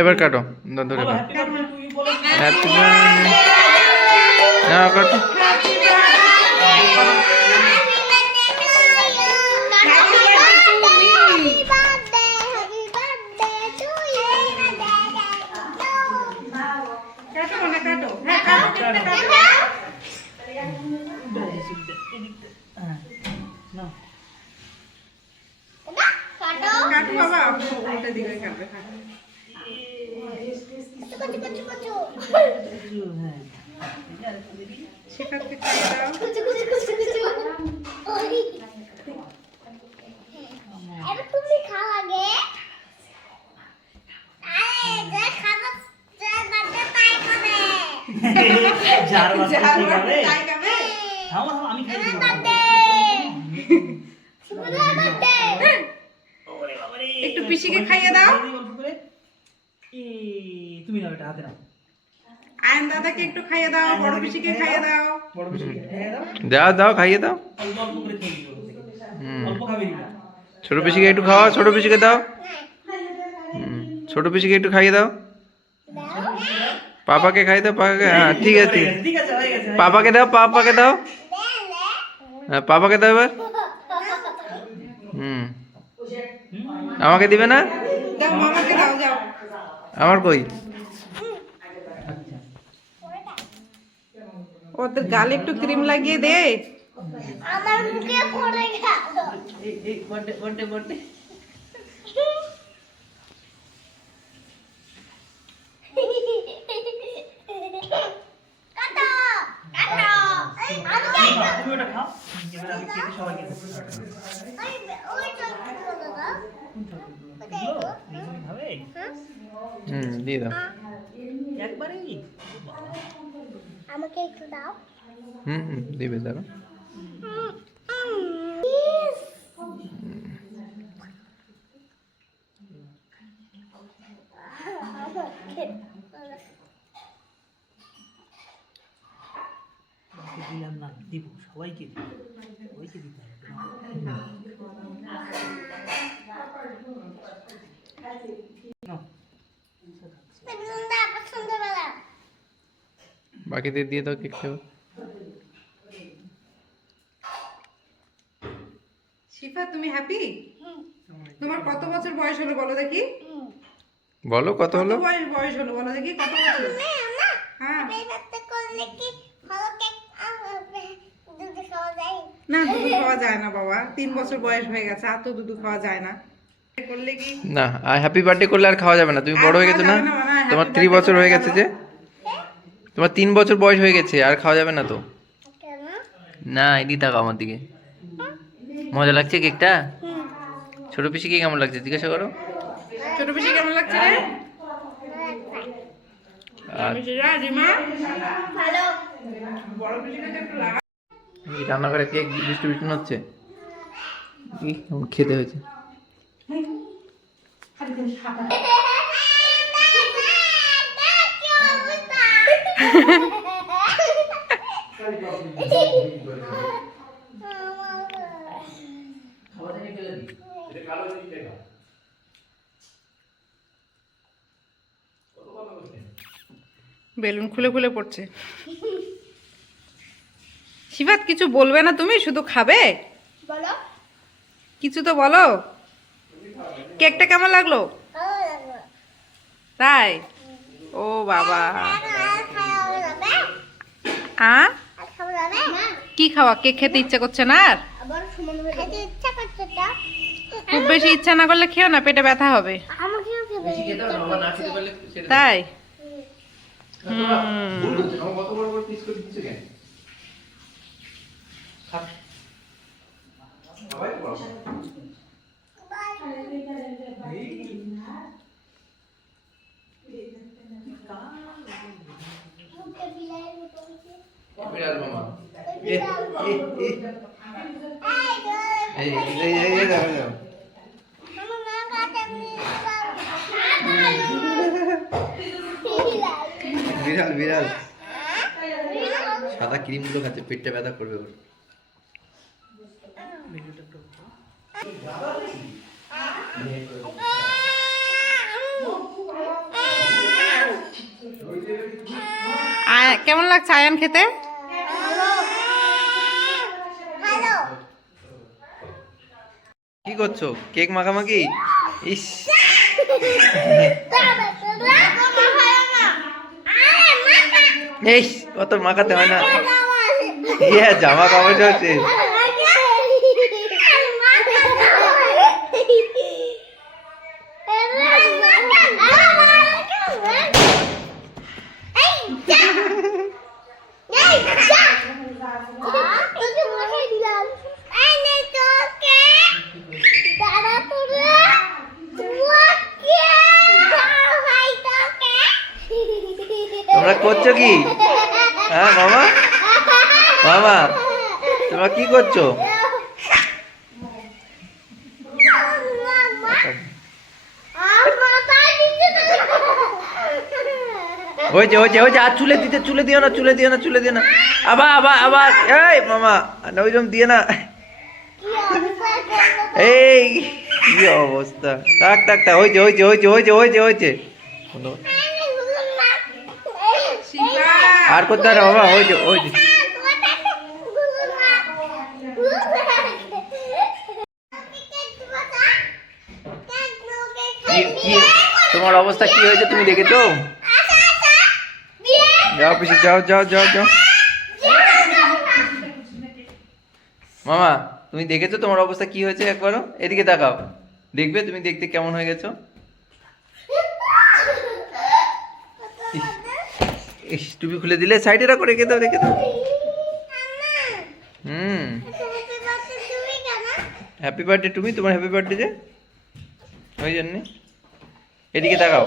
এবার কাটো ধরে হ্যাপি বার্থডে কাটো একটু পিসিকে খাইয়ে দাও। তুমি নাও এটা হাতে নাও। আয়ন দাদাকে একটু খাইয়ে দাও, বড় পিসিকে খাইয়ে দাও। বড় পিসিকে খাইয়ে দাও। দাও দাও খাইয়ে দাও। অল্প অল্প করে খেয়ে দিও। অল্প খাবে না। ছোট পিসিকে একটু খাওয়া, ছোট পিসিকে দাও। ছোট পিসিকে একটু খাইয়ে দাও। পাপাকে খাইয়ে দাও, পাপাকে। হ্যাঁ ঠিক আছে ঠিক আছে হয়ে গেছে। পাপাকে দাও, পাপাকে দাও। হ্যাঁ পাপাকে দাও এবার। আমাকে দিবে না? দাও মামাকে দাও, যাও। আমার কই? ওদের গালে একটু ক্রিম লাগিয়ে দে। আমার মুখে পড়ে গেল। এই বড়ে বড়ে বড়ে। কাটো কাটো। তুমি ওটা খাও। এবার আমি কেটে সবাইকে দেব। ওই চকলেট দাও। তুমি খাবে? দিয়ে দাও। একবারেই? আমাকে একটু দাও। দিবে দাও। দিলাম না, দিব সবাইকে দিব। সবাইকে দিতে হবে। বাকিদের দিয়ে দাও কেকটা। শিফা তুমি হ্যাপি? তোমার কত বছর বয়স হলো বলো দেখি? বলো কত হলো? বয়স হলো বলো দেখি কত বছর? হ্যাঁ না, দুধ খাওয়া যায় না বাবা, 3 বছর বয়স হয়ে গেছে, আর তো দুধ খাওয়া যায় না। করলে কি না, হ্যাপি বার্থডে করলে আর খাওয়া যাবে না, তুমি বড় হয়ে গেছো না। তোমার 3 বছর হয়ে গেছে যে, তোমার 3 বছর বয়স হয়ে গেছে, আর খাওয়া যাবে না তো। না এদিকে তাকাও আমার দিকে। মজা লাগছে কেকটা? ছোট পিসিকে কেমন লাগছে জিজ্ঞাসা করো। ছোট পিসি কেমন লাগছে রে? রিমা ভালো। বড় পিসিকে একটু লাগা। রান্নাঘরে কেক ডিস্ট্রিবিউশন হচ্ছে, কি কেমন খেতে হয়েছে। বেলুন খুলে খুলে পড়ছে। শিবাত কিছু বলবে না তুমি, শুধু খাবে? বলো। কিছু তো বলো। কেকটা কেমন লাগলো? ভালো লাগলো। তাই? ও বাবা। কি খাওয়া? কেক খেতে ইচ্ছা করছে না আর? খেতে ইচ্ছা করছে তো। খুব বেশি ইচ্ছা না করলে খেও না, পেটে ব্যথা হবে। আমাকেও খেতে ইচ্ছা করছে। তাই? বিড়াল মামা। বিড়াল বিড়াল সাদা ক্রিম গুলো খাচ্ছে, পেটটা ব্যথা করবে ওর। কেমন লাগছে আয়ান খেতে? হ্যালো কি করছো? কেক মাখামাখি? ইস, এই কত মাখাতে হয় না। ইয়ে জামা কাপড় হচ্ছে। তোমরা করছো কি? হ্যাঁ মামা, মামা তোমরা কি করছো? হয়েছে হয়েছে হয়েছে, আর চুলে দিও না, চুলে দিও না। আবার আবার আবার, এই মামা ওইরকম দিয়ে না। এই কি অবস্থা! থাক থাক থাক, হয়েছে। আর করতে হবে বাবা, হয়েছে। কি তোমার অবস্থা কি হয়েছে তুমি দেখেছো? যাও পিসি, যাও। মামা তুমি দেখেছো তোমার অবস্থা কি হয়েছে? একবারও এদিকে তাকাও, দেখবে তুমি দেখতে কেমন হয়ে গেছো। ইস, টুপি খুলে দিলে, সাইডে রাখো, রেখে দাও। হ্যাপি বার্থডে তুমি, তোমার হ্যাপি বার্থডে যে, ওই জন্যে। এদিকে তাকাও।